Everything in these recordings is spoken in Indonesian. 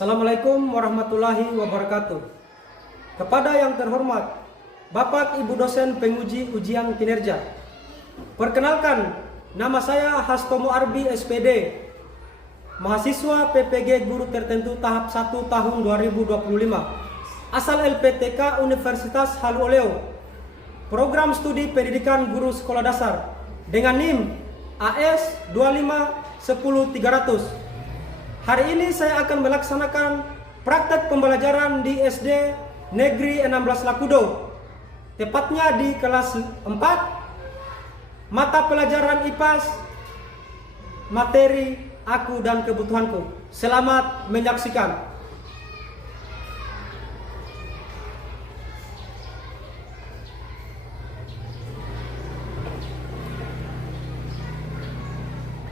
Assalamualaikum warahmatullahi wabarakatuh. Kepada yang terhormat Bapak Ibu dosen penguji ujian kinerja, perkenalkan, nama saya Hastomo Arbi SPD, mahasiswa PPG Guru Tertentu tahap 1 tahun 2025, asal LPTK Universitas Haluoleo, program studi pendidikan guru sekolah dasar dengan NIM AS 2510300. Hari ini saya akan melaksanakan praktek pembelajaran di SD Negeri 16 Lakudo, tepatnya di kelas 4, mata pelajaran IPAS, materi aku dan kebutuhanku. Selamat menyaksikan.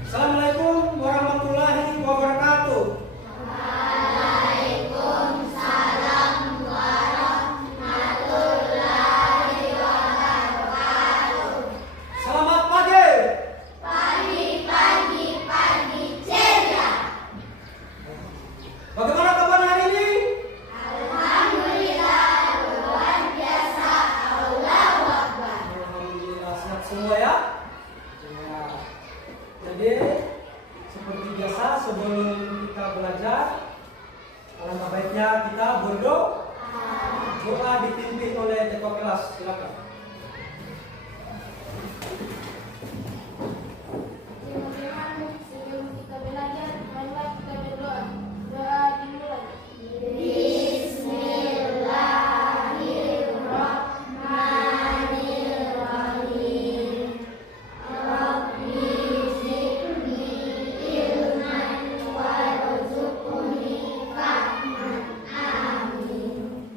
Assalamualaikum warahmatullahi wabarakatuh. Waalaikumsalam warahmatullahi wabarakatuh. Selamat pagi. Pagi ceria. Bagaimana kabar hari ini? Alhamdulillah luar biasa. Allahu Akbar. Alhamdulillah sehat semua ya. Jadi seperti biasa sebelum kita belajar, alangkah baiknya kita berdoa. Doa dipimpin oleh ketua kelas. Silakan. Sebelum kita belajar, marilah kita berdoa. Doa dimulai. Bismillahirrahmanirrahim. Rabbi zidni ilman warzuqni fahman. Amin.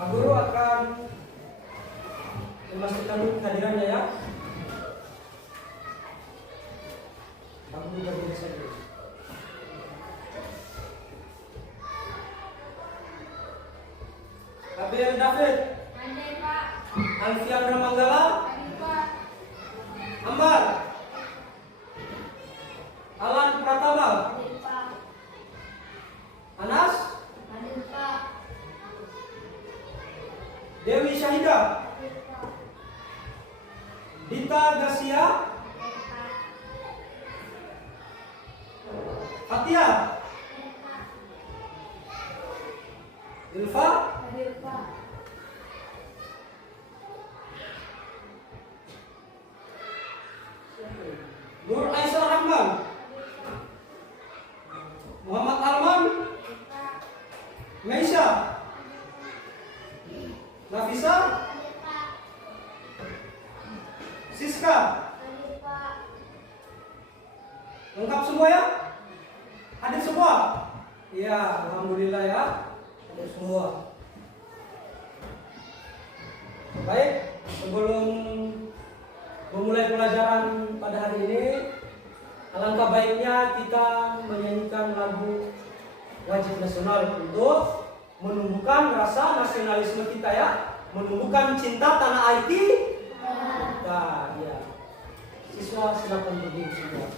Pak Guru akan memastikan kehadirannya ya. Pak Guru berdiri saja. Gabriel David, Andai Pak. Alfian Ramanggala, Andai Pak. Ambar, Alan Pratama, Andai Pak. Anas, Andai Pak. Dewi Syahida, Andai Pak. Dita Gasia, Andai Pak. Fatia, Andai Pak. Ilfa, Andai Pak. Nur Aisyah Rahman, Muhammad Arman, Meisha, Nafisa, Siska. Lengkap semua ya? Hadir semua? Iya, alhamdulillah ya. Hadir semua. Baik, sebelum memulai pelajaran pada hari ini, alangkah baiknya kita menyanyikan lagu wajib nasional untuk menumbuhkan rasa nasionalisme kita ya, menumbuhkan cinta tanah air kita. Ya. Siswa silakan berdiri semua.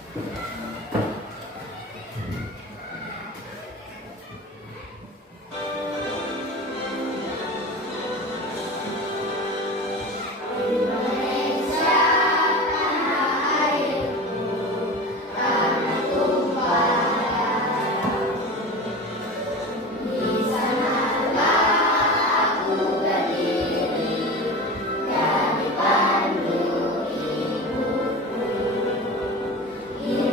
Di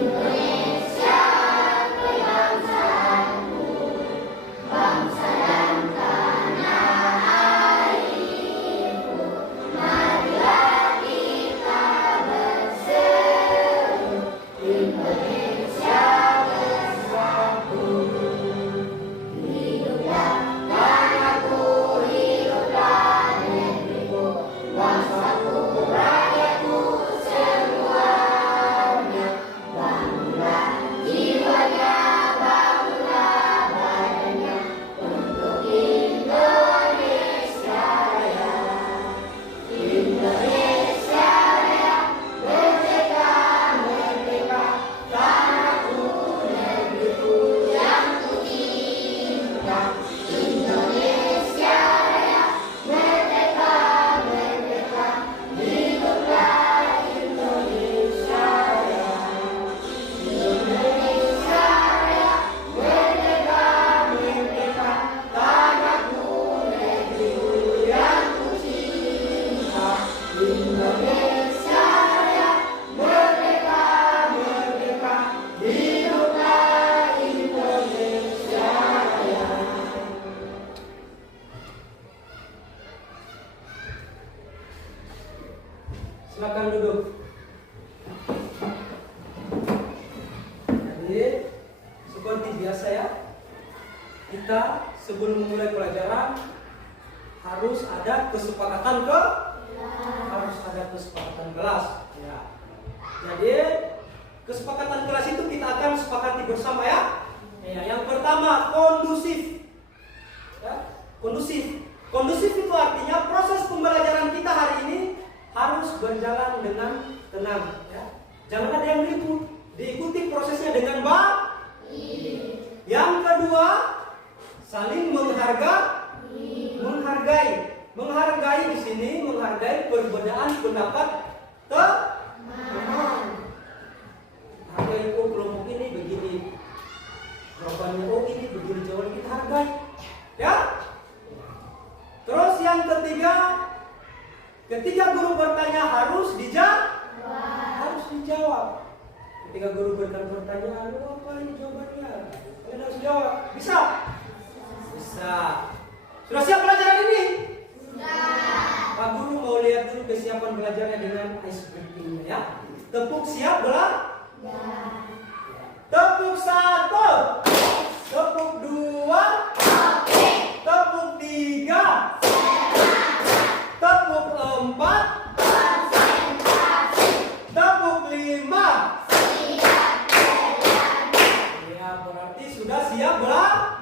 ada kesepakatan kelas. Ya. Jadi kesepakatan kelas itu kita akan sepakati bersama ya. Ya, yang pertama kondusif. Ya, kondusif. Kondusif itu artinya proses pembelajaran kita hari ini harus berjalan dengan tenang. Ya. Jangan ada yang ribut. Diikuti prosesnya dengan baik. Yang kedua, saling menghargai. Menghargai di sini menghargai perbedaan pendapat teman. Hargai kelompok ini begini. Jawabannya ini begini, jawaban kita hargai. Ya. Terus yang ketiga, ketika guru bertanya harus dijawab. Ketika guru berikan pertanyaan, apa ini jawabannya? Kalian harus jawab. Bisa? Bisa. Sudah siap pelajaran ini? Sudah. Pak Guru mau lihat dulu kesiapan belajarnya dengan ice breaking ya. Tepuk siap belajar? Tepuk 1, tepuk 2, tepuk 3, tepuk 4, tepuk 5. Ya, berarti sudah siap belajar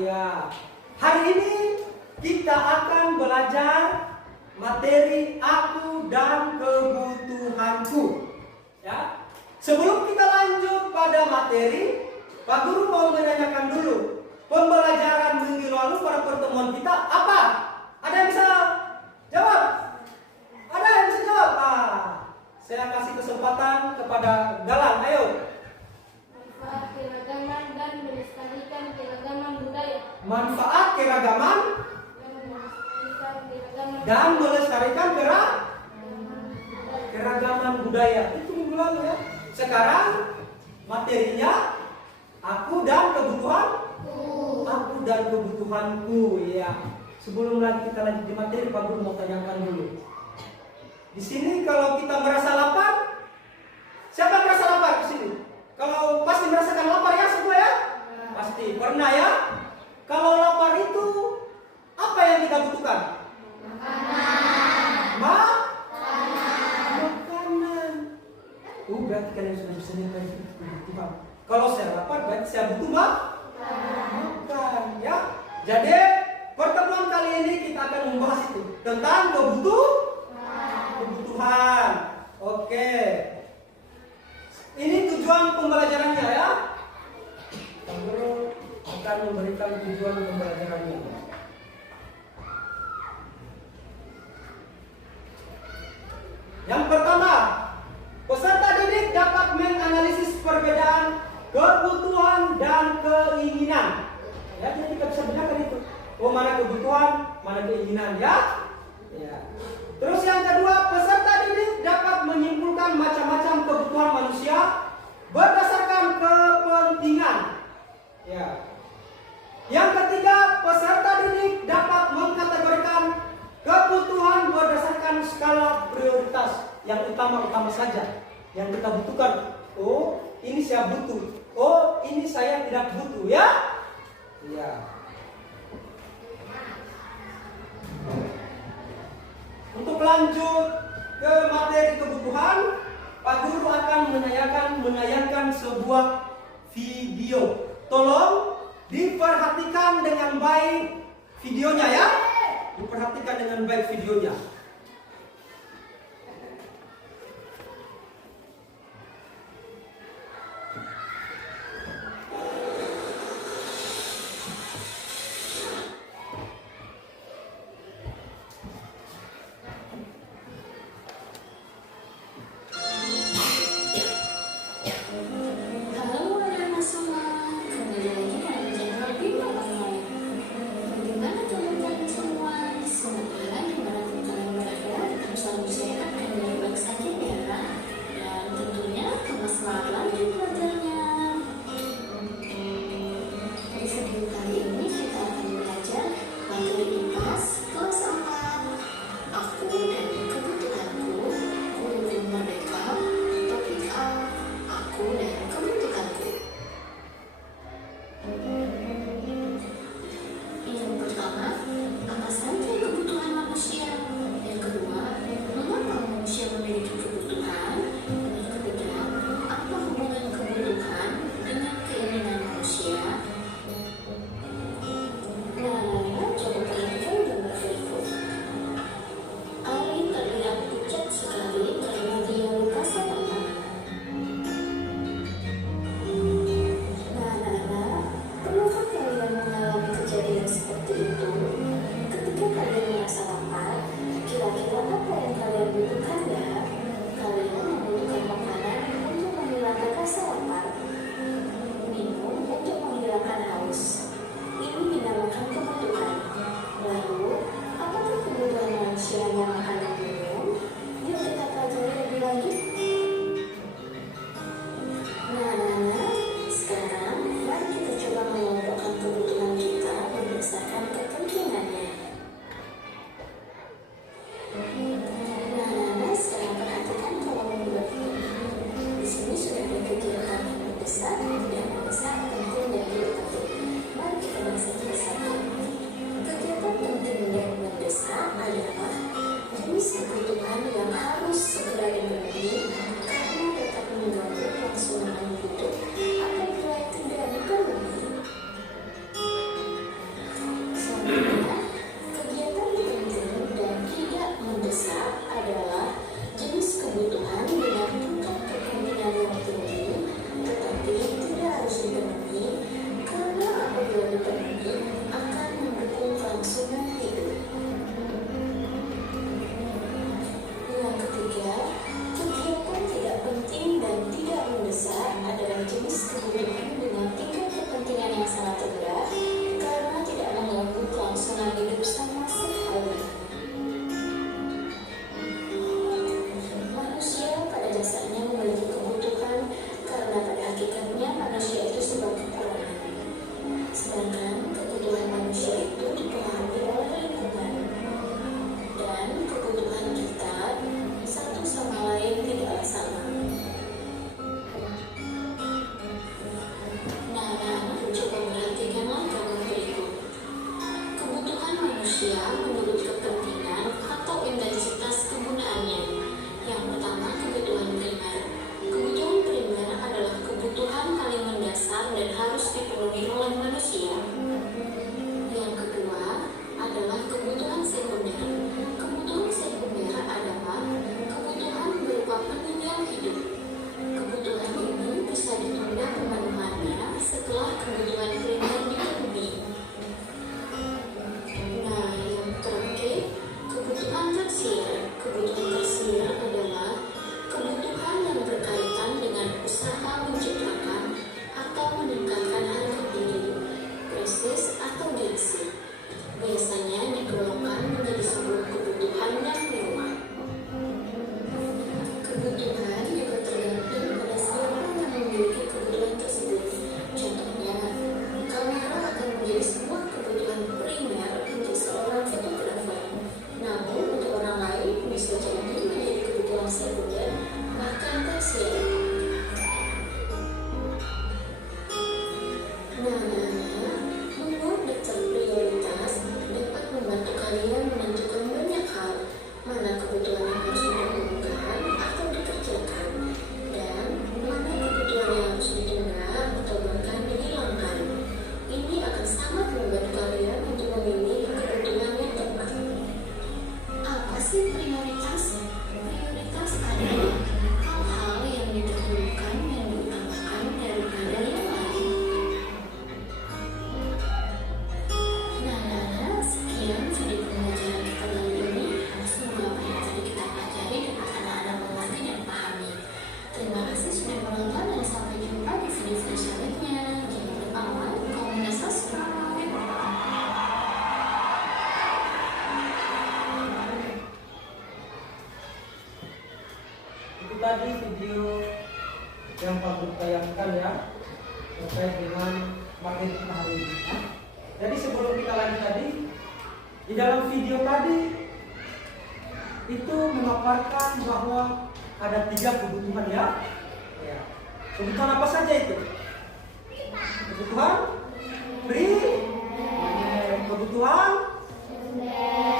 ya. Hari ini kita akan belajar materi aku dan kebutuhanku. Ya. Sebelum kita lanjut pada materi, Pak Guru mau menanyakan dulu, pembelajaran minggu lalu pada pertemuan kita apa? Ada yang bisa jawab? Ada yang bisa jawab? Saya kasih kesempatan kepada Galang, ayo. Manfaat keragaman dan melestarikan keragaman budaya. Manfaat keragaman dan melestarikan keragaman budaya. Itu minggu lalu ya. Sekarang materinya aku dan kebutuhanku ya. Sebelum lagi kita lanjut di materi, Pak Guru mau tanyakan dulu. Di sini kalau kita merasa lapar, siapa yang merasa lapar di sini? Kalau pasti merasakan lapar ya semua ya? Pasti pernah ya? Kalau lapar itu apa yang kita butuhkan? Makanan. Berarti kalian sudah bisa nilai kebutuhan. Kalau saya lapar berarti saya butuh makan ya. Jadi pertemuan kali ini kita akan membahas itu tentang kebutuhan. Oke. Ini tujuan pembelajarannya ya. Pak Guru akan memberikan tujuan pembelajarannya. Yang pertama, peserta didik dapat menganalisis perbedaan kebutuhan dan keinginan. Ya, jadi kita bisa bedakan itu. Oh, mana kebutuhan, mana keinginan ya. Ya. Terus yang kedua, peserta didik dapat menyimpulkan macam-macam kebutuhan manusia berdasarkan kepentingan. Ya. Yang ketiga, peserta didik dapat mengkategorikan kebutuhan berdasarkan skala prioritas. Yang utama-utama saja yang kita butuhkan. Oh, ini saya butuh. Oh, ini saya tidak butuh ya. Ya. Untuk lanjut ke materi kebutuhan, Pak Guru akan menayangkan sebuah video. Tolong diperhatikan dengan baik videonya ya. Diperhatikan dengan baik videonya. Halo anak-anak semua, kembali lagi dalam channel Bima Online. Bagaimana teman-teman semua? Semoga di mana teman-teman sekunder, bahkan tersier. Membuat daftar prioritas dapat membantu kalian menentukan banyak hal, mana kebutuhan yang harus diumumkan atau dikecilkan, dan mana kebutuhan yang harus ditunda atau bahkan dihilangkan. Ini akan sangat membantu kalian untuk memilih kebutuhan yang tepat. Apa sih prioritas? Prioritas adalah hal-hal yang didahulukan dan diutamakan daripada yang lain. Sekian video pembelajaran kita kali ini. Semoga apa yang tadi kita pelajari dapat anak-anak mengerti dan pahami. Terima kasih sudah menonton dan sampai jumpa di video selanjutnya. Jangan lupa like, comment, dan subscribe. Itu tadi video yang Pak Guru tayangkan ya, terkait dengan materi kita hari ini. Jadi sebelum kita lanjut tadi, di dalam video tadi itu memaparkan bahwa ada 3 kebutuhan ya. Kebutuhan apa saja itu? Kebutuhan primer, kebutuhan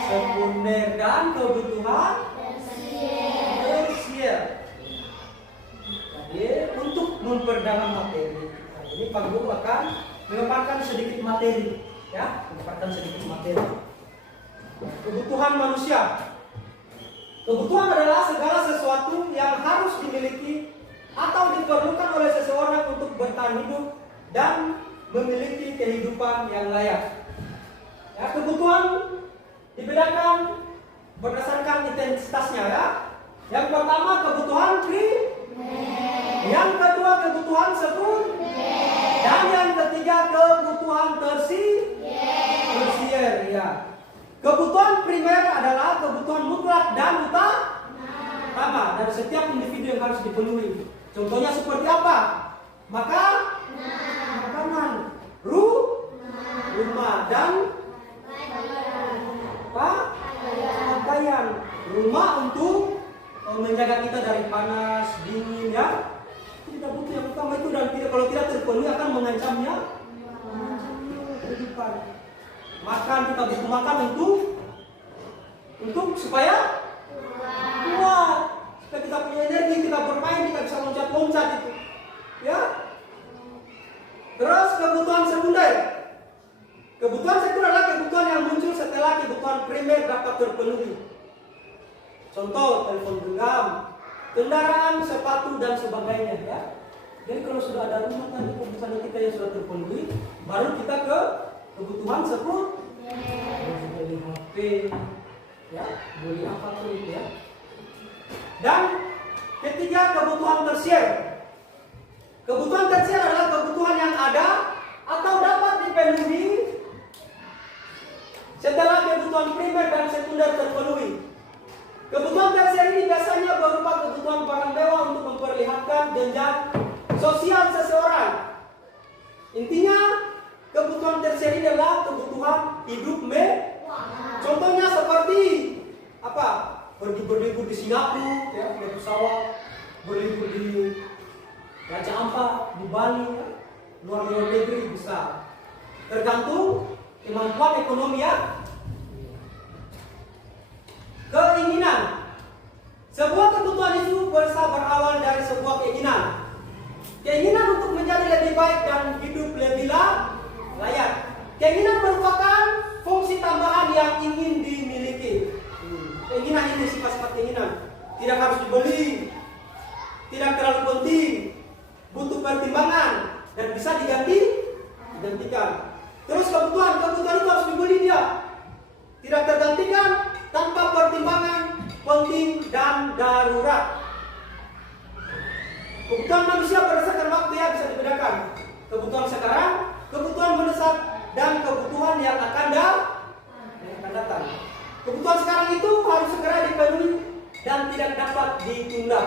sekunder, dan kebutuhan tersier. Jadi untuk memperdalam materi ini Pak Guru akan memaparkan sedikit materi ya, memaparkan sedikit materi. Kebutuhan manusia. Kebutuhan adalah segala sesuatu yang harus dimiliki atau diperlukan oleh seseorang untuk bertahan hidup dan memiliki kehidupan yang layak. Ya, kebutuhan dibedakan berdasarkan intensitasnya ya. Yang pertama kebutuhan primer, yang kedua kebutuhan sekunder, dan yang ketiga kebutuhan tersier ya. Kebutuhan primer adalah kebutuhan mutlak dan utama dari setiap individu yang harus dipenuhi. Contohnya seperti apa? Makanan, rumah, dan pakaian. Rumah untuk menjaga kita dari panas, dingin ya. Tidak butuh yang utama itu, dan kalau tidak terpenuhi akan mengancamnya kehidupan. Makan, kita butuh makan untuk supaya kuat, supaya kita punya energi, kita bermain, kita bisa loncat-loncat itu ya. Terus kebutuhan sekunder. Kebutuhan sekunder adalah kebutuhan yang muncul setelah kebutuhan primer dapat terpenuhi. Contoh telepon genggam, kendaraan, sepatu, dan sebagainya ya. Jadi kalau sudah ada rumah tadi, kebutuhan kita yang sudah terpenuhi, baru kita ke kebutuhan sekunder. Beli HP ya, beli apapun itu ya. Dan ketiga kebutuhan tersier. Kebutuhan tersier adalah kebutuhan yang ada atau dapat dipenuhi setelah kebutuhan primer dan sekunder terpenuhi. Kebutuhan tersier ini biasanya berupa kebutuhan barang mewah untuk memperlihatkan jenjang sosial seseorang. Intinya kebutuhan tersier ini adalah kebutuhan hidup mewah. Contohnya seperti apa? Berlibur di Singapura, ya, di pesawat, berlibur di Raja Ampat, di Bali, ya, luar negeri bisa. Tergantung kemampuan ekonomi ya. Keinginan. Sebuah kebutuhan itu berawal dari sebuah keinginan. Keinginan untuk menjadi lebih baik dan hidup lebih layak. Keinginan merupakan fungsi tambahan yang ingin dimiliki. Keinginan ini sifat-sifat keinginan. Tidak harus dibeli, tidak terlalu penting, butuh pertimbangan, dan bisa digantikan. Terus kebutuhan itu harus dibeli dia. Tidak tergantikan tanpa pertimbangan penting dan darurat. Kebutuhan manusia berdasarkan waktu ya bisa dibedakan. Kebutuhan sekarang, kebutuhan mendesak, dan kebutuhan yang akan datang. Kebutuhan sekarang itu harus segera dipenuhi dan tidak dapat ditunda.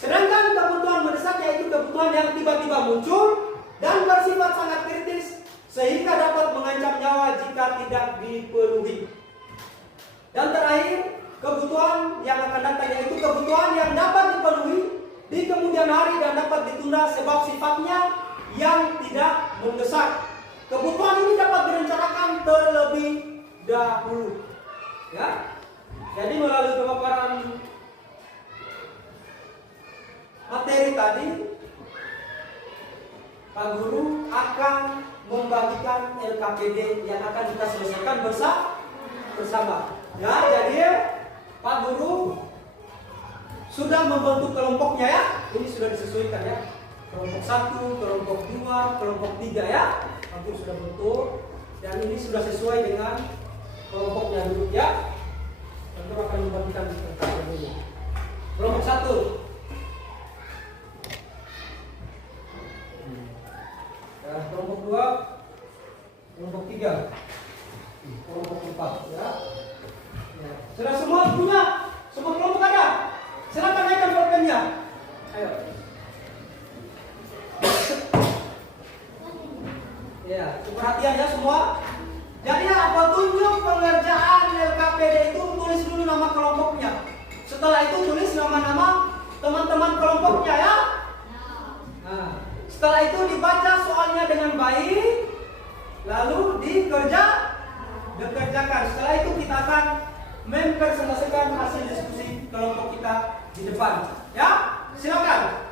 Sedangkan kebutuhan mendesak yaitu kebutuhan yang tiba-tiba muncul dan bersifat sangat kritis sehingga dapat mengancam nyawa jika tidak dipenuhi. Dan terakhir, kebutuhan yang akan datang, yaitu kebutuhan yang dapat dipenuhi di kemudian hari dan dapat ditunda sebab sifatnya yang tidak mendesak. Kebutuhan ini dapat direncanakan terlebih dahulu. Ya. Jadi melalui pemaparan materi tadi, Pak Guru akan membagikan LKPD yang akan kita selesaikan bersama. Ya, jadi Pak Guru sudah membentuk kelompoknya ya. Ini sudah disesuaikan ya. Kelompok 1, kelompok 2, kelompok 3 ya. Pak Guru sudah bentuk dan ini sudah sesuai dengan kelompoknya dulu ya. Pak Guru akan membagikan LKPD ini. Kelompok 1. Kelompok 2, kelompok 3, kelompok 4 ya. Sudah semua punya? Semua kelompok ada? Silakan naikkan pulpennya. Ayo. Ya, perhatian ya semua. Jadi petunjuk pengerjaan LKPD itu tulis dulu nama kelompoknya. Setelah itu tulis nama-nama teman-teman kelompoknya ya. Nah, setelah itu dibaca soalnya dengan baik, lalu dikerjakan. Setelah itu kita akan mempresentasikan hasil diskusi kelompok kita di depan. Ya, silakan.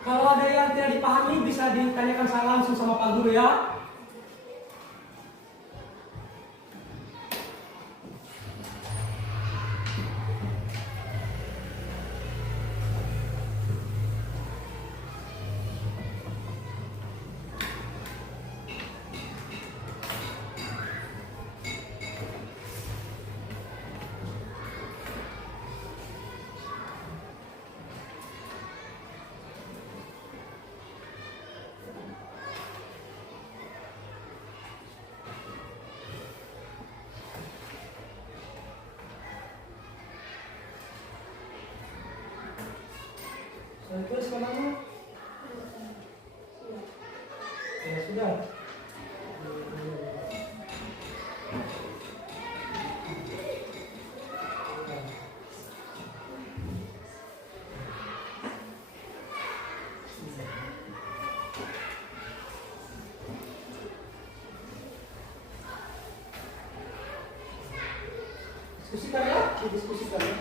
Kalau ada yang tidak dipahami bisa ditanyakan langsung sama Pak Guru ya. Saya tulis namanya. Ya sudah. Diskusikan ya, didiskusikan ya.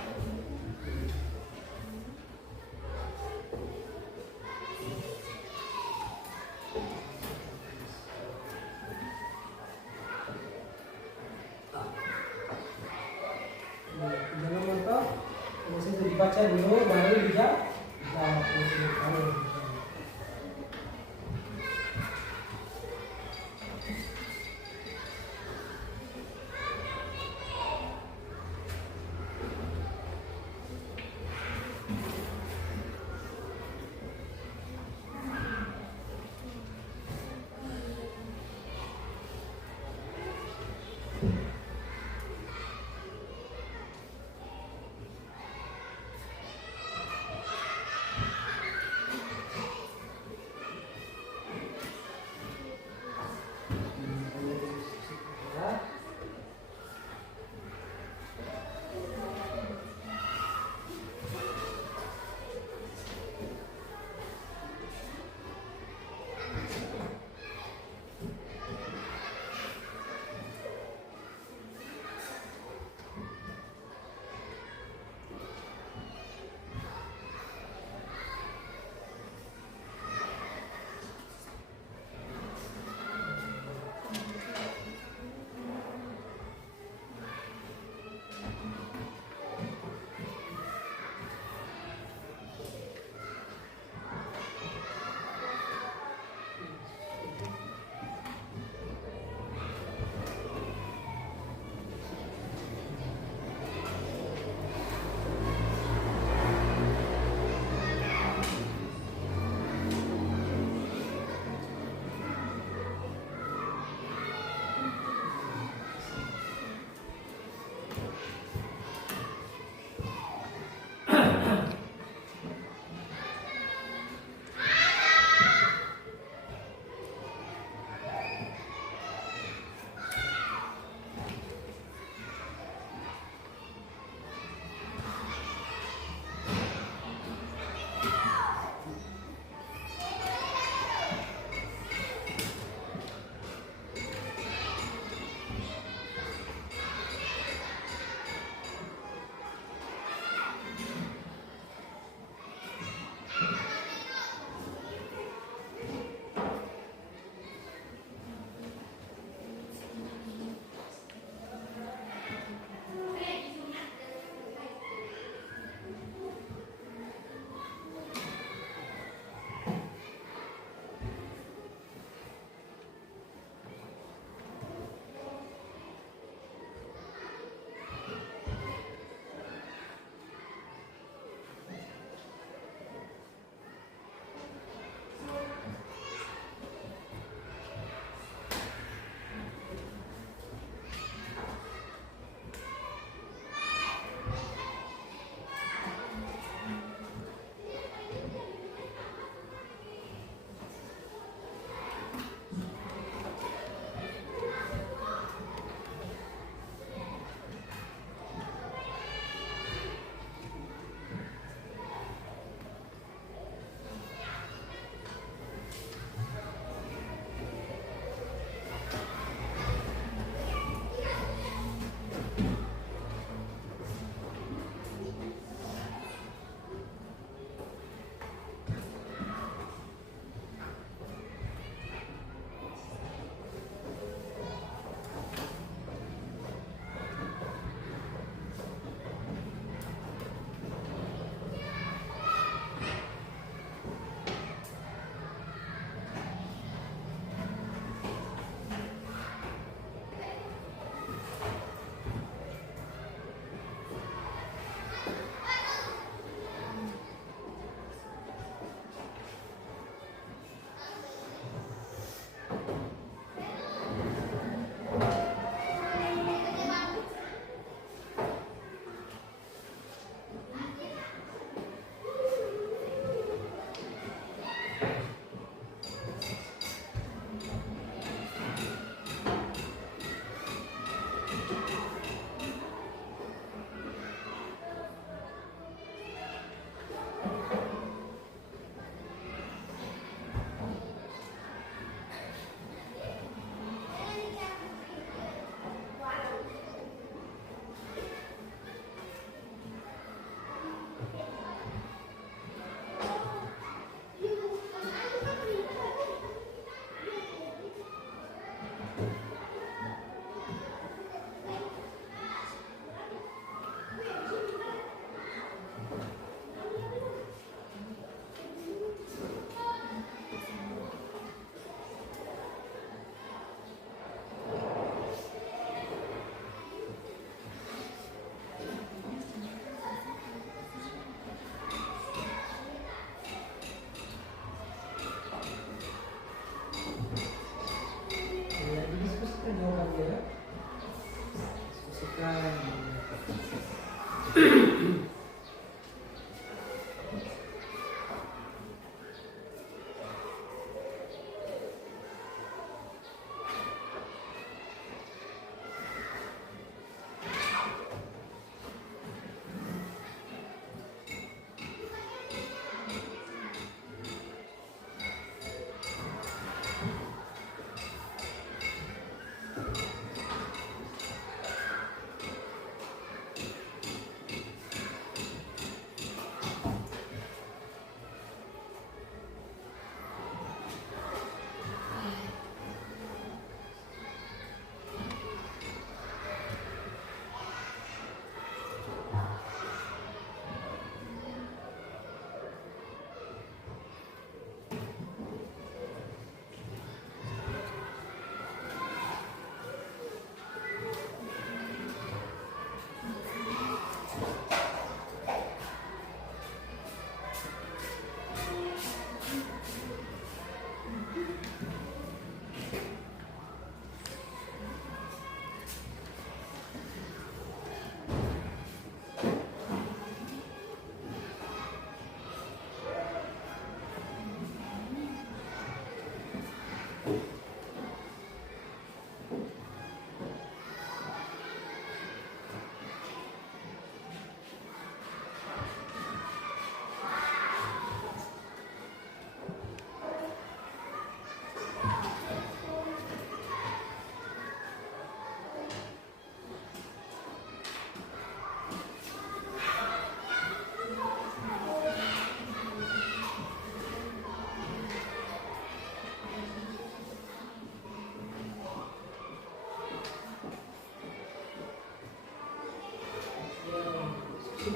Jangan mantap, proses dibaca dulu, baru dijawab.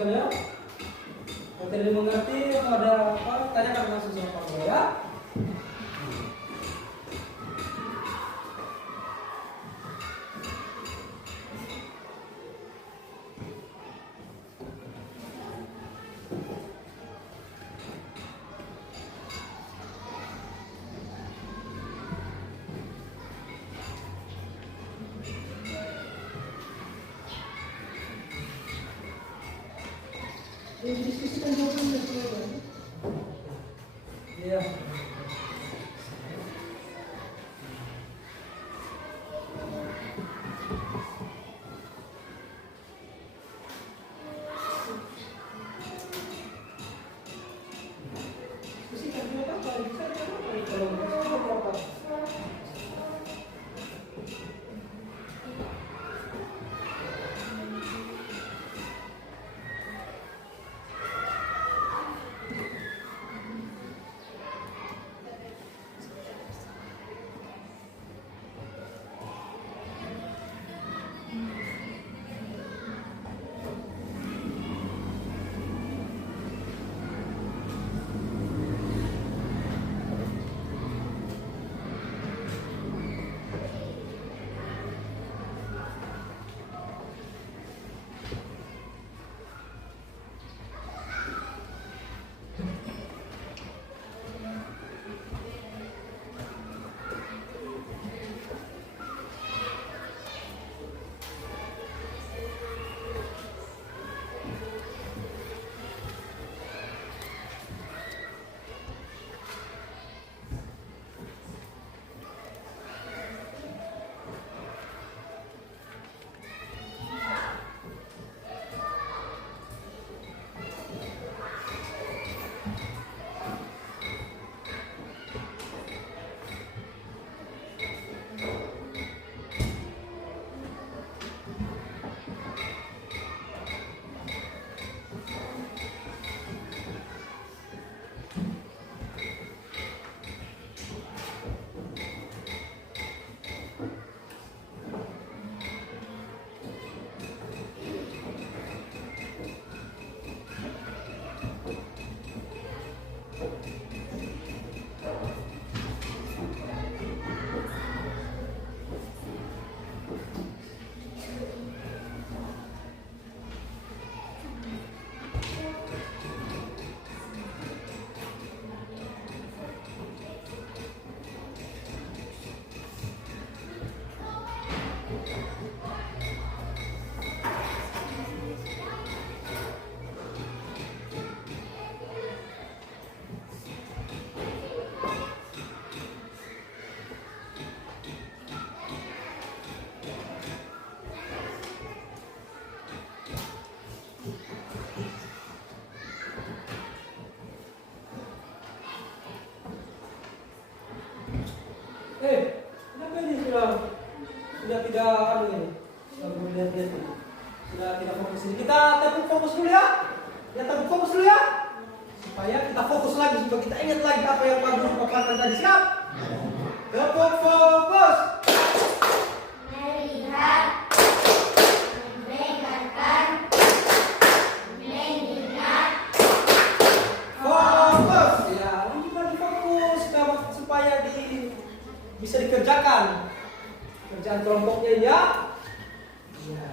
sekalian. Kalau tidak mengerti atau ada apa, tanyakan langsung sama Pak Guru ya. Diskusikan jawabannya semua. Iya. Diskusikan jawaban bisa kalau berapa? Kenapa ini sudah tidak anu ini? Sudah lihat-lihat ini. Sudah tidak fokus ini. Kita tepuk fokus dulu ya. Ya tepuk fokus dulu ya. Supaya kita fokus lagi, supaya kita ingat lagi apa yang Pak Guru paparkan tadi. Siap? Tepuk fokus. Melihat, mendengarkan, mengingat. Fokus. Ya, ini lagi fokus supaya bisa dikerjakan kerjaan kelompoknya ya. Ya.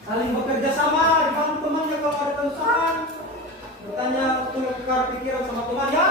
Saling bekerja sama, dibantu temannya kalau ada kesusahan. Bertanya tukar pikiran sama teman ya.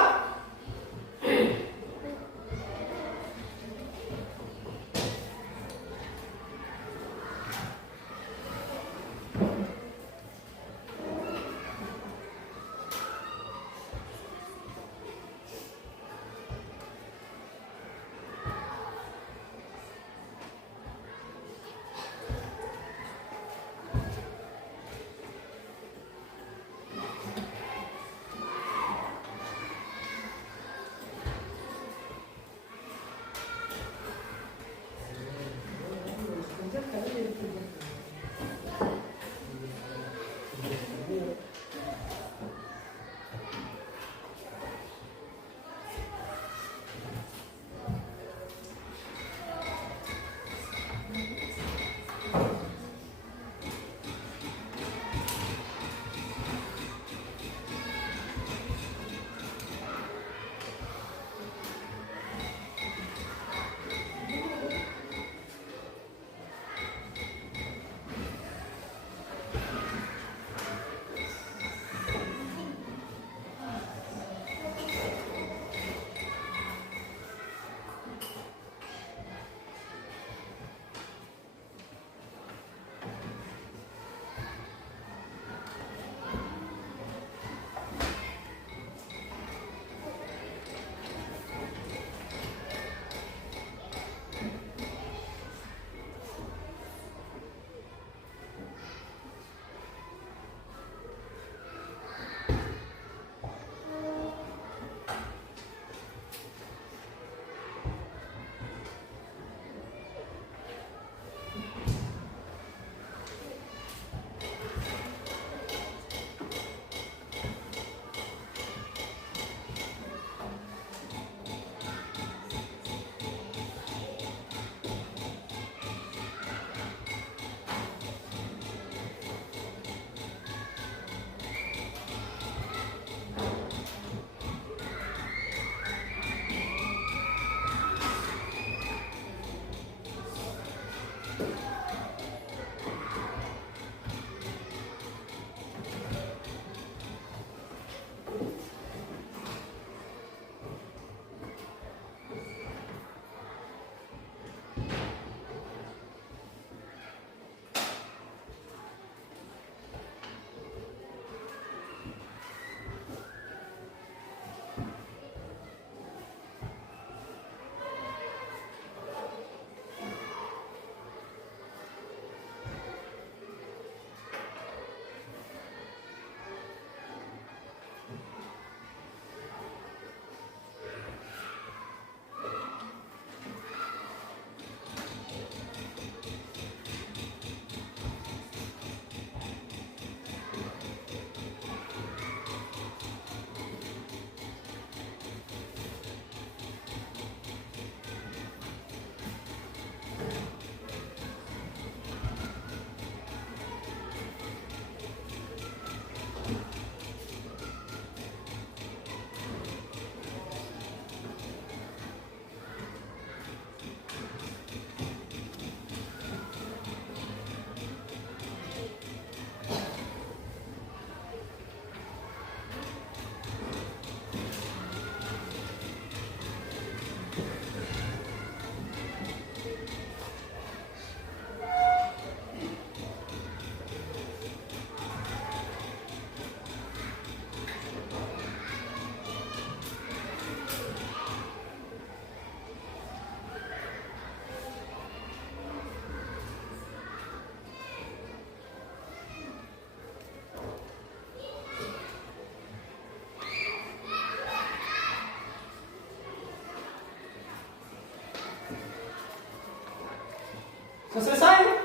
Sudah selesai?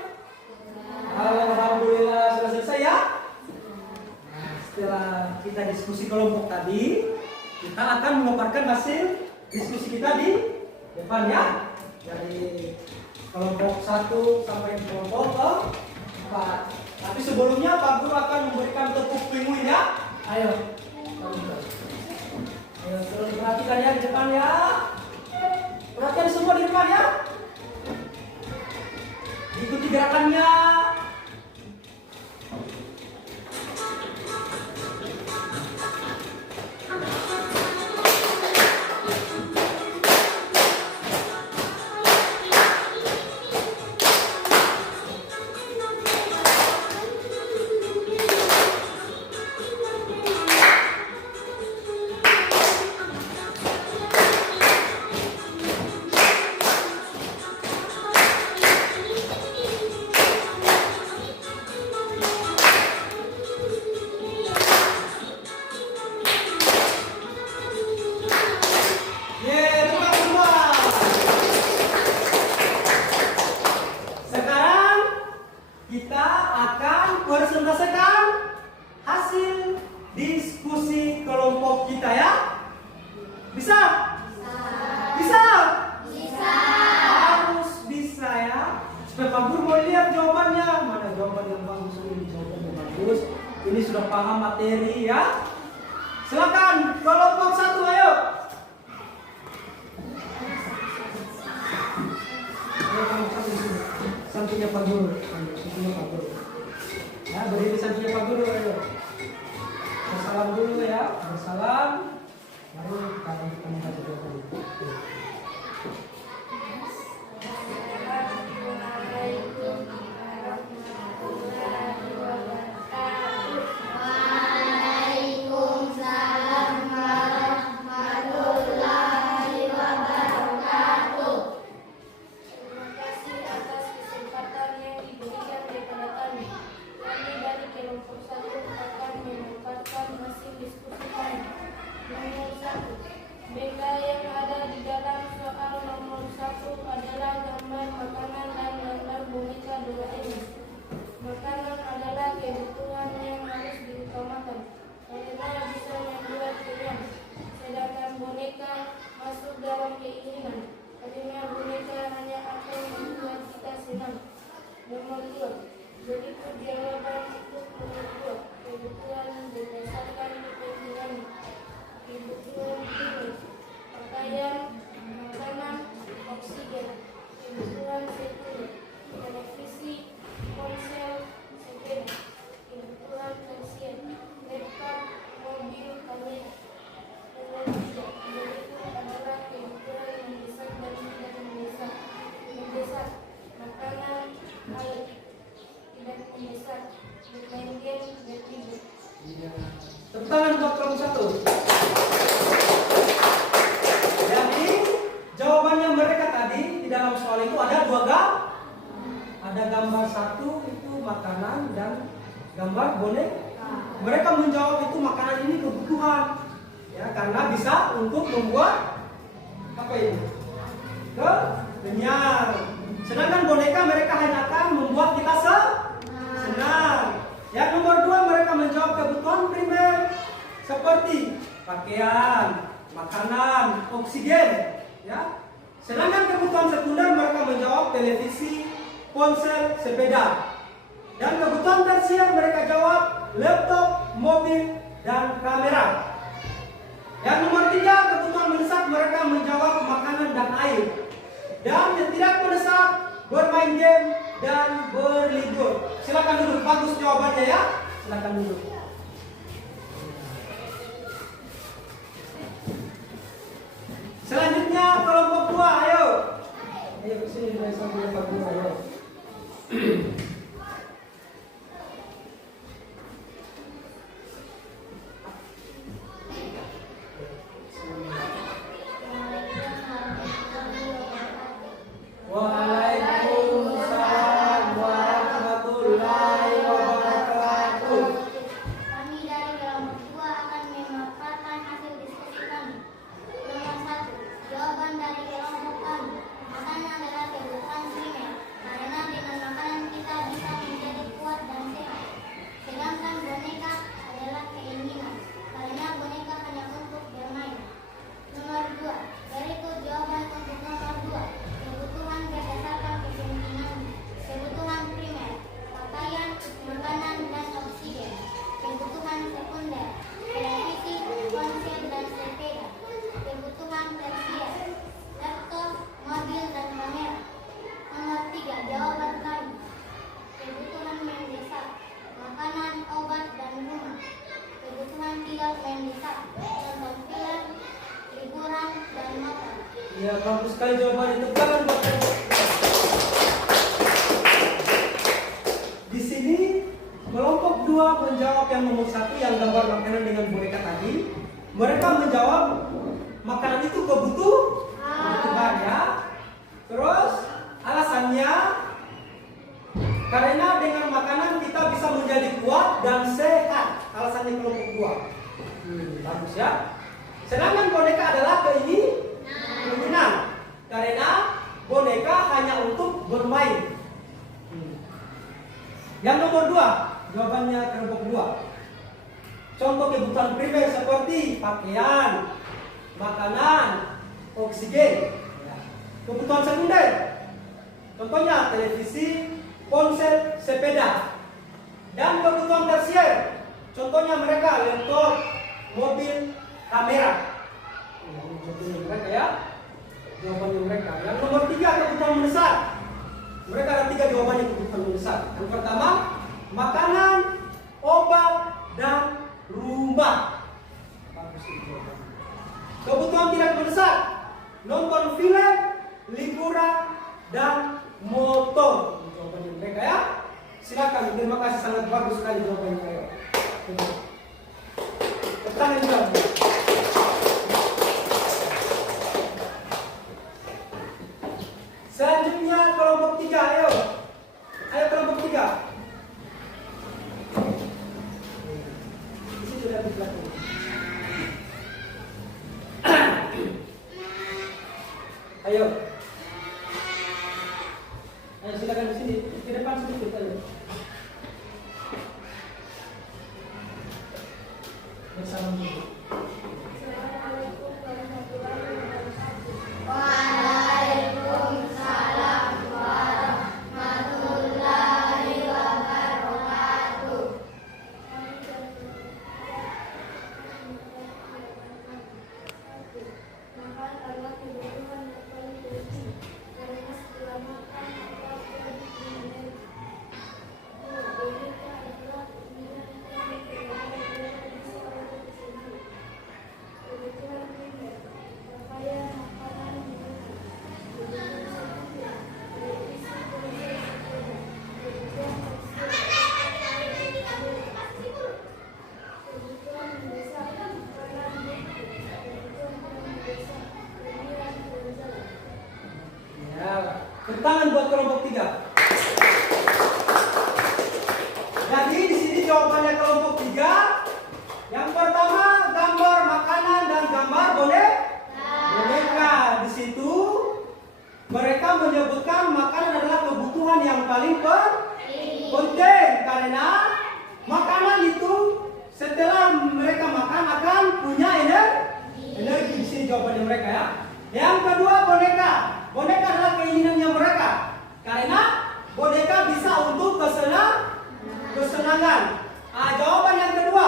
Alhamdulillah sudah selesai ya. Setelah kita diskusi kelompok tadi, kita akan memaparkan hasil diskusi kita di depan ya. Dari kelompok 1 sampai kelompok 4. Tapi sebelumnya Pak Guru akan memberikan tepuk penguin ya. Ayo. Ayo terus perhatikan ya di depan ya. Perhatikan semua di depan ya. Ikuti gerakannya. Presentasikan hasil diskusi kelompok kita ya. Bisa? Bisa? Bisa. Harus bisa ya. Supaya Pak Guru mau lihat jawabannya. Mana jawaban yang bagus ini, jawaban yang bagus. Ini sudah paham materi ya. Silakan kelompok 1 ayo. Ayo kelompok 1 di sini. Sampingnya Pak Guru. Sampingnya Pak Guru. Ya, berdiri sampingnya Pak Guru ayo. Bersalam dulu ya, bersalam. Baru kita membaca jawaban. Assalamualaikum warahmatullahi wabarakatuh. Waalaikumsalam warahmatullahi wabarakatuh. Terima kasih atas kesempatan yang diberikan kepada kami. Kami dari kelompok 1 akan memaparkan hasil diskusi kami. Nomor 1. Benda yang ada di dalam soal nomor 1 adalah gambar makanan dan gambar boneka Doraemon. Makanan adalah kebutuhan yang harus diutamakan karena bisa membuat kenyang. Sedangkan boneka masuk dalam keinginan karena boneka hanya akan membuat kita senang. Nomor 2. Berikut jawaban untuk nomor 2. Kebutuhan berdasarkan keinginan. Kebutuhan ini pakaian, makanan, oksigen. Kebutuhan sekunder, televisi, ponsel, sepeda. Kebutuhan tersier, laptop, mobil, kamera. Nomor 3. Berikut adalah kebutuhan mendesak dan tidak mendesak. Mendesak, makanan, air. Tidak mendesak, bermain game, bertidur. Tepuk tangan buat kelompok 1. Jadi jawabannya mereka tadi di dalam soal itu ada 2 gambar. Ada gambar 1 itu makanan dan gambar boneka. Mereka menjawab itu makanan ini kebutuhan, ya karena bisa untuk membuat apa ini? Kenyang. Sedangkan boneka mereka hanya akan membuat kita senang. Yang nomor 2 mereka menjawab kebutuhan primer seperti pakaian, makanan, oksigen, ya. Sedangkan kebutuhan sekunder mereka menjawab televisi, ponsel, sepeda. Dan kebutuhan tersier mereka jawab laptop, mobil, dan kamera. Yang nomor 3 kebutuhan mendesak mereka menjawab makanan dan air. Dan yang tidak mendesak bermain game dan berlibur. Silakan duduk, bagus jawabannya ya. Silakan duduk. Selanjutnya kelompok 2, ayo. Ayo ke sini dari samping Pak Guru, ayo. Waalaikumsalam warahmatullahi wabarakatuh. 3 main gitar, nonton film, liburan, dan makan. Ya, bagus sekali jawabannya. Tepuk tangan buat kelompok 3. Di sini kelompok 2 menjawab yang nomor 1 yang gambar makanan dengan boneka tadi. Mereka menjawab makanan itu kebutuhan ya. Terus alasannya karena dengan makanan kita bisa menjadi kuat dan sehat. Alasannya kelompok 2. Bagus ya. Sedangkan boneka adalah keinginan. Karena boneka hanya untuk bermain. Yang nomor 2, jawabannya kelompok 2. Contoh kebutuhan primer seperti pakaian, makanan, oksigen. Kebutuhan sekunder, contohnya televisi, ponsel, sepeda. Dan kebutuhan tersier, contohnya mereka laptop, mobil, kamera. Jawabannya mereka ya. Jawabannya mereka. Yang nomor 3, kebutuhan mendesak. Mereka ada 3 jawabannya kebutuhan mendesak. Yang pertama, makanan, obat, dan rumah. Bagus itu jawabannya. Kebutuhan tidak mendesak, nonton film, liburan, dan motor. Jawabannya mereka ya. Silakan, terima kasih, sangat bagus sekali jawabannya mereka. Pertanyaan juga. Selanjutnya kelompok 3, ayo. Ayo kelompok 3. Di sini sudah di belakang. Ayo. Ayo silakan di sini, di depan sedikit ayo. Bersama dulu. Assalamualaikum warahmatullahi wabarakatuh. Waalaikumsalam warahmatullahi wabarakatuh. Makan adalah kebutuhan yang paling penting. Karena setelah makan maka akan dihindari. Boneka adalah keinginan yang paling penting seorang sendiri. Kebutuhan primer, pakaian, makanan, minuman. Kebutuhan sekunder, televisi, ponsel, sepeda. Kebutuhan tersier, kebutuhan mendesak, makanan, buku. Kebutuhan yang mendesak, pemilihan jalan-jalan. Ya, tepuk tangan buat kelompok 3. Jadi di sini jawabannya kelompok 3. Yang pertama gambar makanan dan gambar boneka. Di situ mereka menyebutkan makanan adalah kebutuhan yang paling penting karena makanan itu setelah mereka makan akan punya energi. Di sini jawabannya mereka ya. Yang kedua boneka. Boneka adalah keinginannya mereka karena boneka bisa untuk kesenangan. Jawaban yang kedua,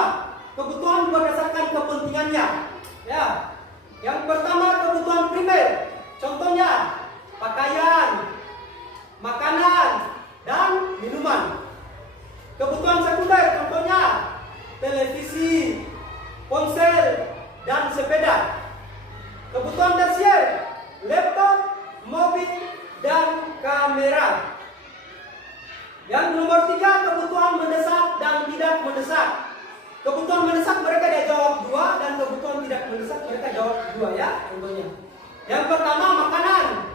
kebutuhan berdasarkan kepentingannya. Ya. Yang pertama kebutuhan primer. Contohnya pakaian, makanan, dan minuman. Kebutuhan sekunder contohnya televisi, ponsel, dan sepeda. Kebutuhan tersier, laptop, mobil, dan kamera. Yang nomor 3, kebutuhan mendesak dan tidak mendesak. Kebutuhan mendesak mereka dia jawab 2 dan kebutuhan tidak mendesak mereka jawab 2 ya contohnya. Yang pertama makanan,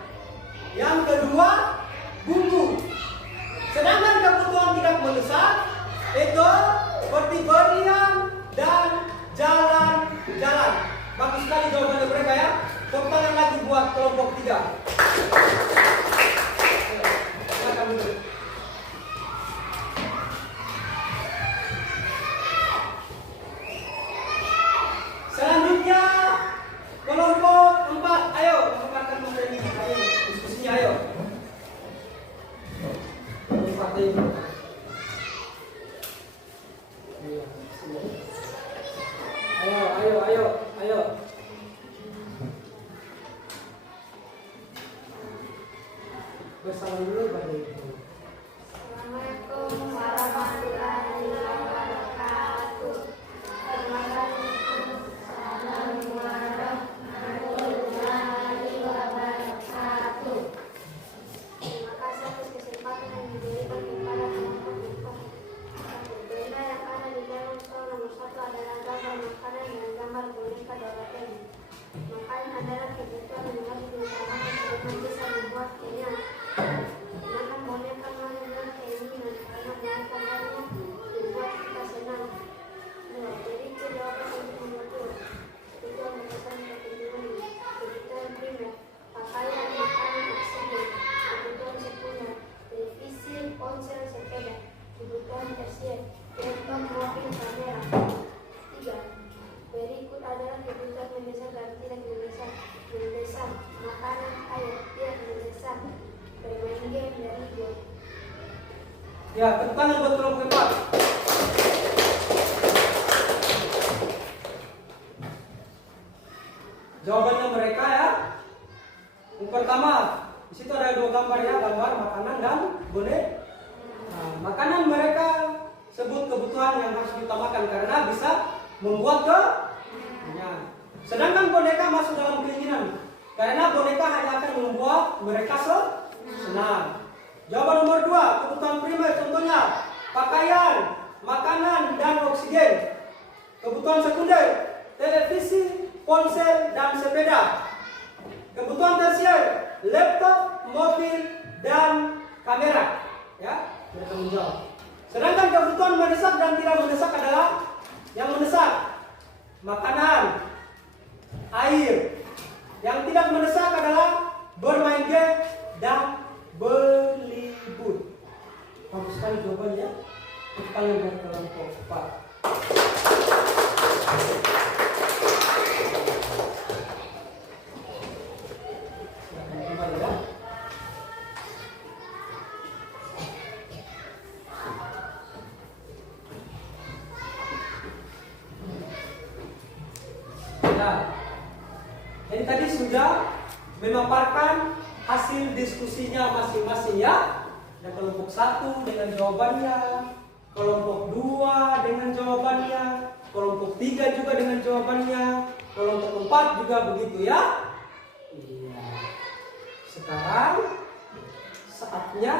yang kedua bumbu. Sedangkan kebutuhan tidak mendesak itu seperti berlian dan jalan-jalan. Bagus sekali jawabannya mereka ya. Tepuk tangan lagi buat kelompok 3. Silakan dulu. Selanjutnya kelompok 4, ayo tempatkan materi, ayo diskusinya ayo. Kelompok 4 ayo. Ayo. jawabannya mereka ya. Yang pertama, di situ ada 2 gambar ya, gambar makanan dan boneka. Nah, makanan mereka sebut kebutuhan yang harus diutamakan karena bisa membuat kenyang. Sedangkan boneka masuk dalam keinginan karena boneka hanya akan membuat mereka senang. Jawaban nomor 2, kebutuhan primer contohnya pakaian, makanan dan oksigen. Kebutuhan sekunder, televisi, ponsel dan sepeda. Kebutuhan tersier, laptop, mobil dan kamera. Ya, mereka menjawab. Sedangkan kebutuhan mendesak dan tidak mendesak adalah yang mendesak makanan, air. Yang tidak mendesak adalah bermain game dan berlibur. Bagus sekali jawabannya. Kita lihat ke kelompok 4. Jadi tadi sudah memaparkan hasil diskusinya masing-masing ya. Ada kelompok 1 dengan jawabannya, kelompok 2 dengan jawabannya, kelompok 3 juga dengan jawabannya, kelompok 4 juga begitu ya. Iya. Sekarang saatnya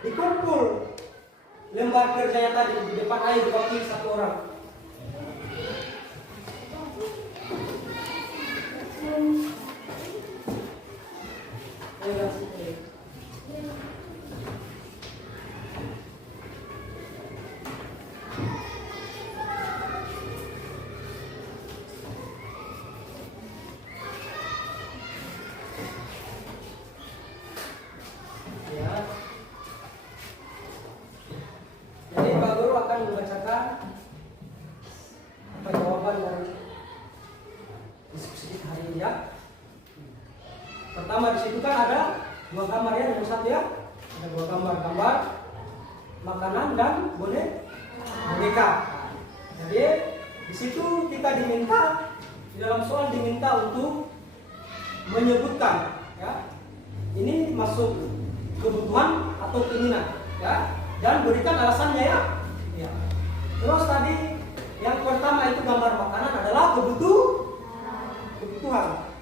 dikumpul lembar kerjanya tadi di depan ayo diwakili 1 orang. Jadi Pak Guru akan membacakan apa jawaban dari diskusi kita hari ini ya. Pertama di situ kan ada 2 gambar ya, nomor 1 ya. Ada 2 gambar makanan dan boneka. Jadi di situ kita diminta, di dalam soal diminta untuk menyebutkan ya. Ini masuk kebutuhan atau keinginan ya, dan berikan alasannya ya. Ya. Terus tadi yang pertama itu gambar makanan adalah kebutuhan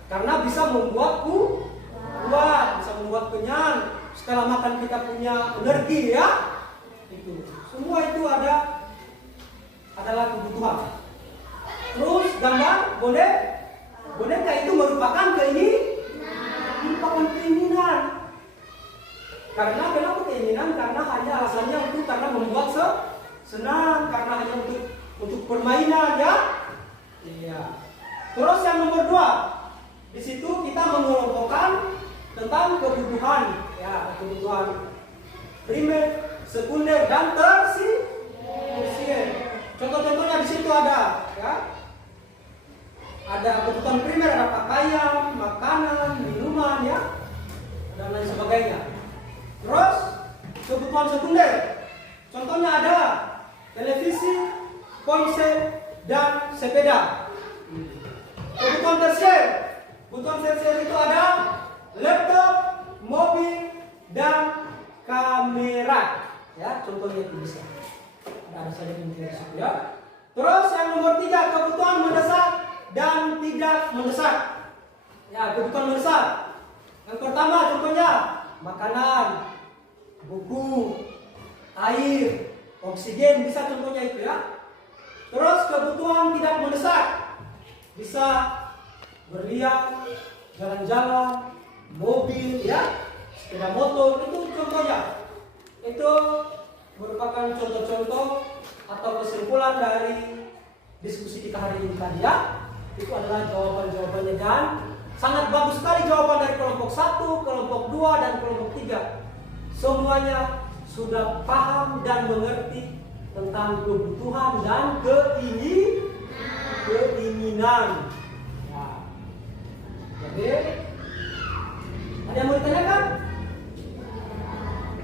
karena bisa membuatku kuat, bisa membuat kenyang. Setelah makan kita punya energi ya. Itu semua itu adalah kebutuhan. Terus gambar boneka itu merupakan keinginan. Karena kenapa keinginan? Karena hanya alasannya untuk karena membuat senang, karena hanya untuk permainan ya. Iya. Terus yang nomor 2, di situ kita mengelompokkan tentang kebutuhan ya, kebutuhan primer, sekunder dan tersier. Contoh-contohnya di situ ada ya. Ada kebutuhan primer, ada pakaian, makanan, minuman ya, dan lain sebagainya. Terus kebutuhan sekunder, contohnya ada televisi, ponsel dan sepeda. Kebutuhan tersier itu ada laptop, mobil dan kamera. Ya, contohnya itu bisa. Ada saja yang bisa ya. Terus yang nomor 3, kebutuhan mendesak dan tidak mendesak. Ya, kebutuhan mendesak. Yang pertama contohnya makanan, buku, air, oksigen bisa contohnya itu ya. Terus kebutuhan tidak mendesak bisa berlian, jalan-jalan, mobil ya, sepeda motor itu contohnya. Itu merupakan contoh-contoh atau kesimpulan dari diskusi kita hari ini tadi ya. Itu adalah jawaban-jawabannya dan sangat bagus sekali jawaban dari kelompok 1, kelompok 2 dan kelompok 3. Semuanya sudah paham dan mengerti tentang kebutuhan dan keinginan. Ya. Jadi ada yang mau ditanyakan?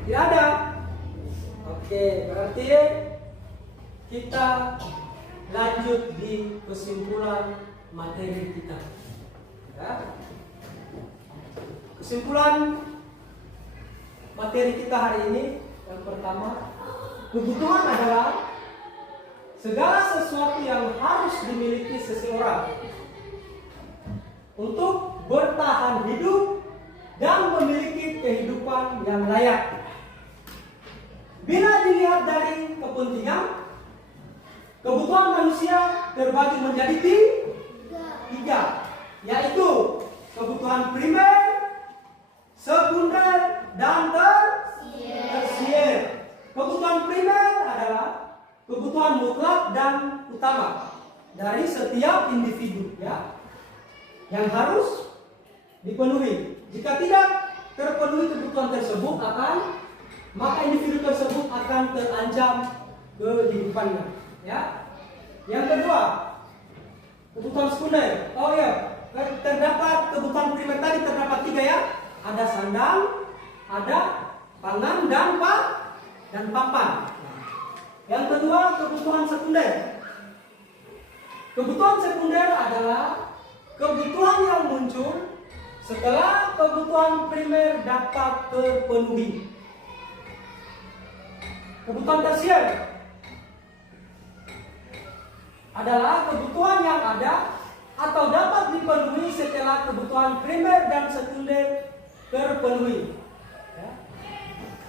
Tidak ada. Oke, berarti kita lanjut di kesimpulan materi kita. Ya. Kesimpulan materi kita hari ini yang pertama, kebutuhan adalah segala sesuatu yang harus dimiliki seseorang untuk bertahan hidup dan memiliki kehidupan yang layak. Bila dilihat dari kepentingan, kebutuhan manusia terbagi menjadi tiga, yaitu kebutuhan primer, sekunder, dan tersier. Kebutuhan primer adalah kebutuhan mutlak dan utama dari setiap individu, ya, yang harus dipenuhi. Jika tidak terpenuhi kebutuhan tersebut, maka individu tersebut akan terancam kehidupannya. Ya. Yang kedua, kebutuhan sekunder. Oh ya, terdapat kebutuhan primer tadi terdapat tiga, ya. Ada sandang, ada pangan dan papan. Yang kedua, kebutuhan sekunder. Kebutuhan sekunder adalah kebutuhan yang muncul setelah kebutuhan primer dapat terpenuhi. Kebutuhan tersier adalah kebutuhan yang ada atau dapat dipenuhi setelah kebutuhan primer dan sekunder terpenuhi. Ya.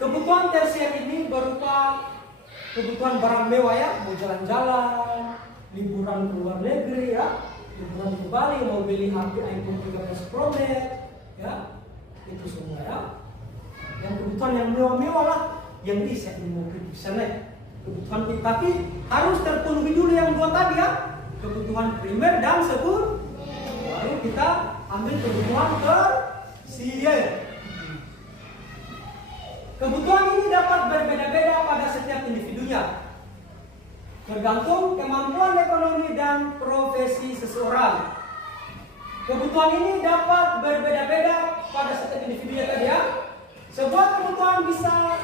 Kebutuhan tersier ini berupa kebutuhan barang mewah, ya, mau jalan-jalan, liburan ke luar negeri, ya, liburan ke Bali, mau beli HP iPhone 13 Pro Max, ya, itu semua, ya. Yang kebutuhan yang mewah-mewah lah, yang bisa naik kebutuhan itu, tapi harus terpenuhi dulu yang dua tadi, ya, kebutuhan primer dan sekunder, baru kita ambil kebutuhan tersier. Kebutuhan ini dapat berbeda-beda pada setiap individunya, tergantung kemampuan ekonomi dan profesi seseorang. Kebutuhan ini dapat berbeda-beda pada setiap individunya tadi, ya. Sebuah kebutuhan bisa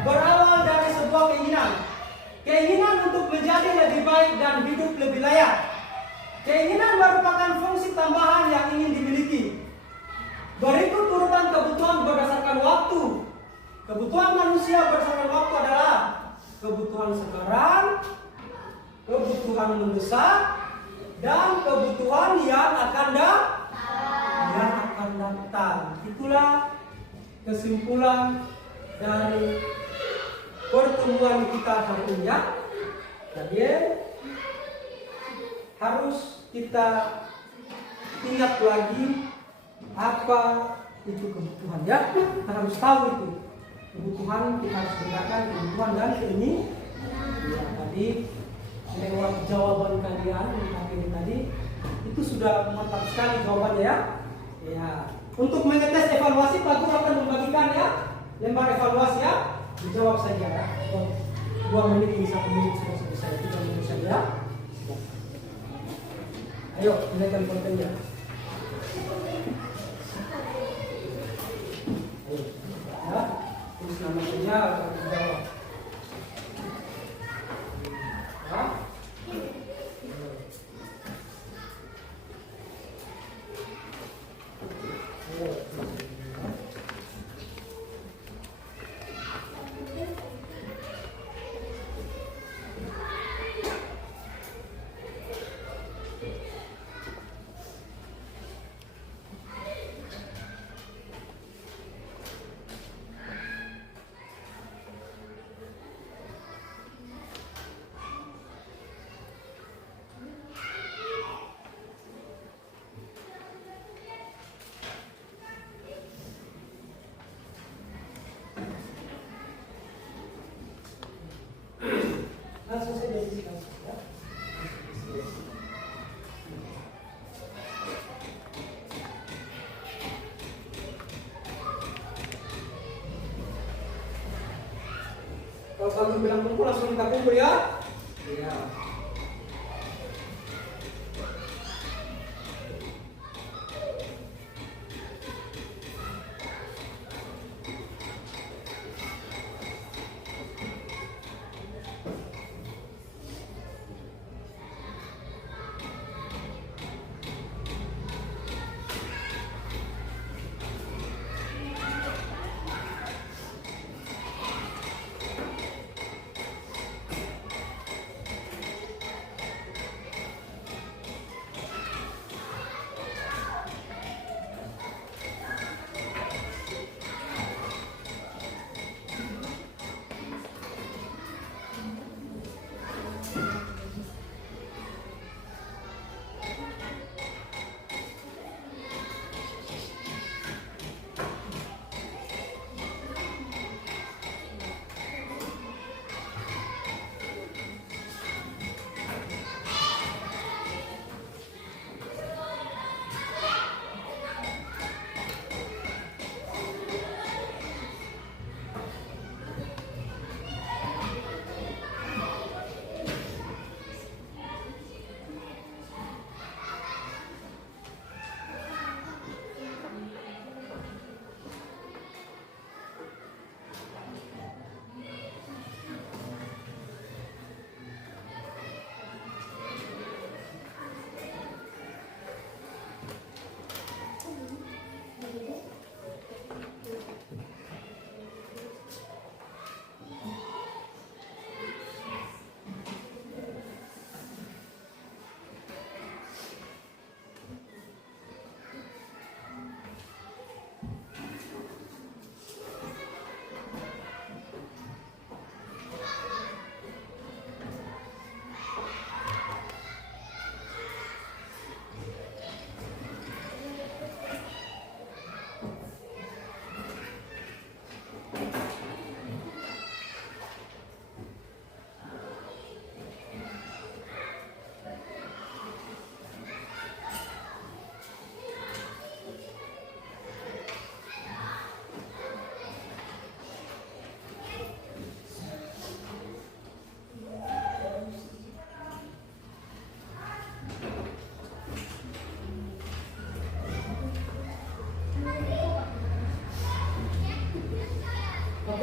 berawal dari sebuah keinginan untuk menjadi lebih baik dan hidup lebih layak. Keinginan merupakan fungsi tambahan yang ingin dimiliki. Berikut urutan kebutuhan berdasarkan waktu. Kebutuhan manusia berdasarkan waktu adalah kebutuhan sekarang, kebutuhan mendesak, dan kebutuhan yang akan datang. Itulah kesimpulan dari pertemuan kita hari ini, ya. Jadi harus kita ingat lagi apa itu kebutuhan, ya. Kita harus tahu itu kebutuhan, kita harus bedakan kebutuhan dan ini. Ya, tadi lewat jawaban kalian yang tadi itu sudah mantap sekali jawabannya, ya. Ya. Untuk mengetes evaluasi, Pak Guru akan membagikan, ya, lembar evaluasi, ya. Dijawab saja, ya. 2 menit ini 1 menit sudah selesai, 3 menit saja. Ayo, gunakan kontennya. Ayo, ya. Tulis nama saja akan dijawab. Ya. Langsung saja di sini, ya. Kalau kamu bilang kumpul, langsung kita kumpul, ya. Iya.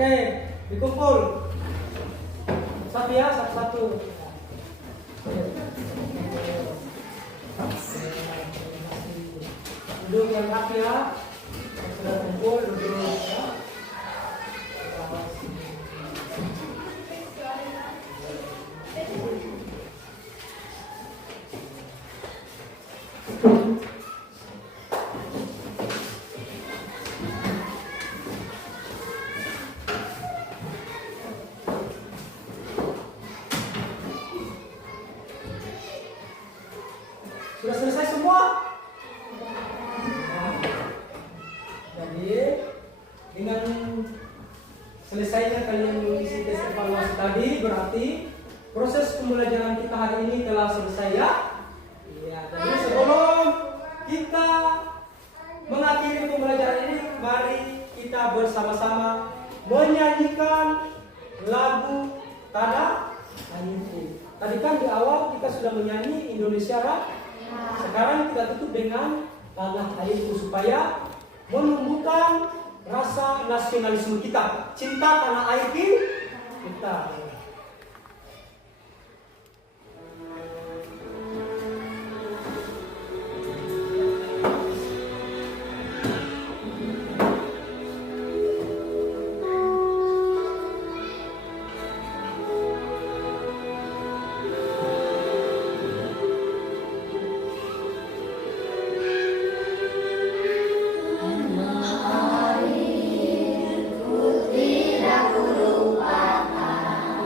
Oke, dikumpul. Satu ya, satu-satu. Duduk yang rapi ya. Sudah kumpul, duduk ya. Sudah selesai semua? Jadi dengan selesainya kalian mengisi tes evaluasi tadi berarti proses pembelajaran kita hari ini telah selesai ya. Iya, jadi sebelum kita mengakhiri pembelajaran ini, mari kita bersama-sama menyanyikan lagu Tada Ayuku. Tadi kan di awal kita sudah menyanyi Indonesia Raya. Sekarang kita tutup dengan Tanah Airku supaya menumbuhkan rasa nasionalisme kita, cinta tanah air kita. Tidak ku lupakan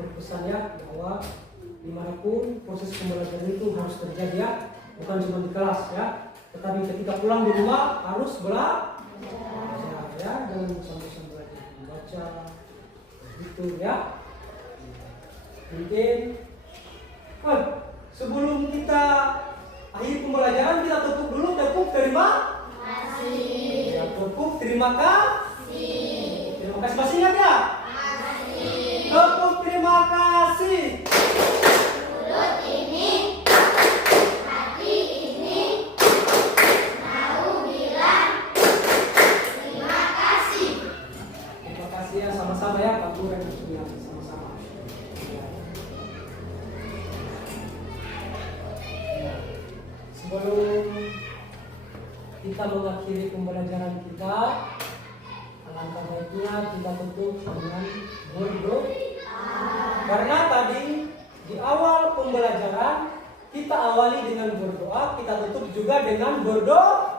berpesan ya bahwa dimanapun proses pembelajaran itu harus terjadi ya, bukan cuma di kelas ya, tetapi ketika pulang di rumah harus belajar ya, jangan bosan-bosan belajar membaca gitu ya. Mungkin sebelum kita akhir pembelajaran kita tepuk terima kasih. Ya, tepuk terima kasih. Terima kasih, masih ingat ya? Tepuk terima kasih. Mulut ini, hati ini, mau bilang terima kasih. Terima kasih ya, sama-sama ya Pak Guru dan Ibu ya, sama-sama. Ya. Sebelum kita mengakhiri pembelajaran kita, alangkah baiknya kita tutup dengan berdoa. Karena tadi di awal pembelajaran kita awali dengan berdoa, kita tutup juga dengan berdoa.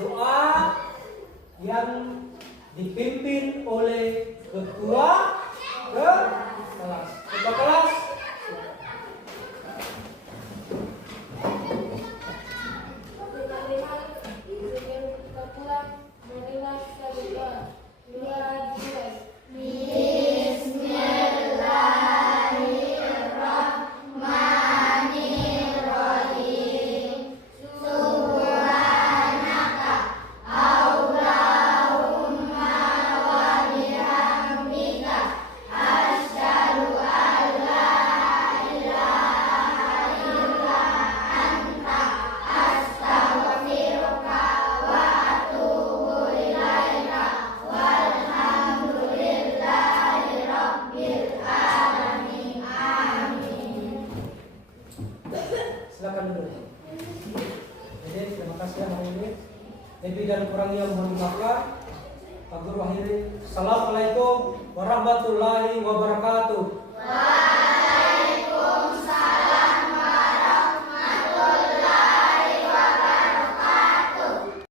Doa yang dipimpin oleh ketua kelas. Ketua kelas. Silakan dulu. Jadi terima kasih ya hari ini. Lebih dan kurangnya mohon dimaafkan. Pak Guru akhiri. Assalamualaikum warahmatullahi wabarakatuh.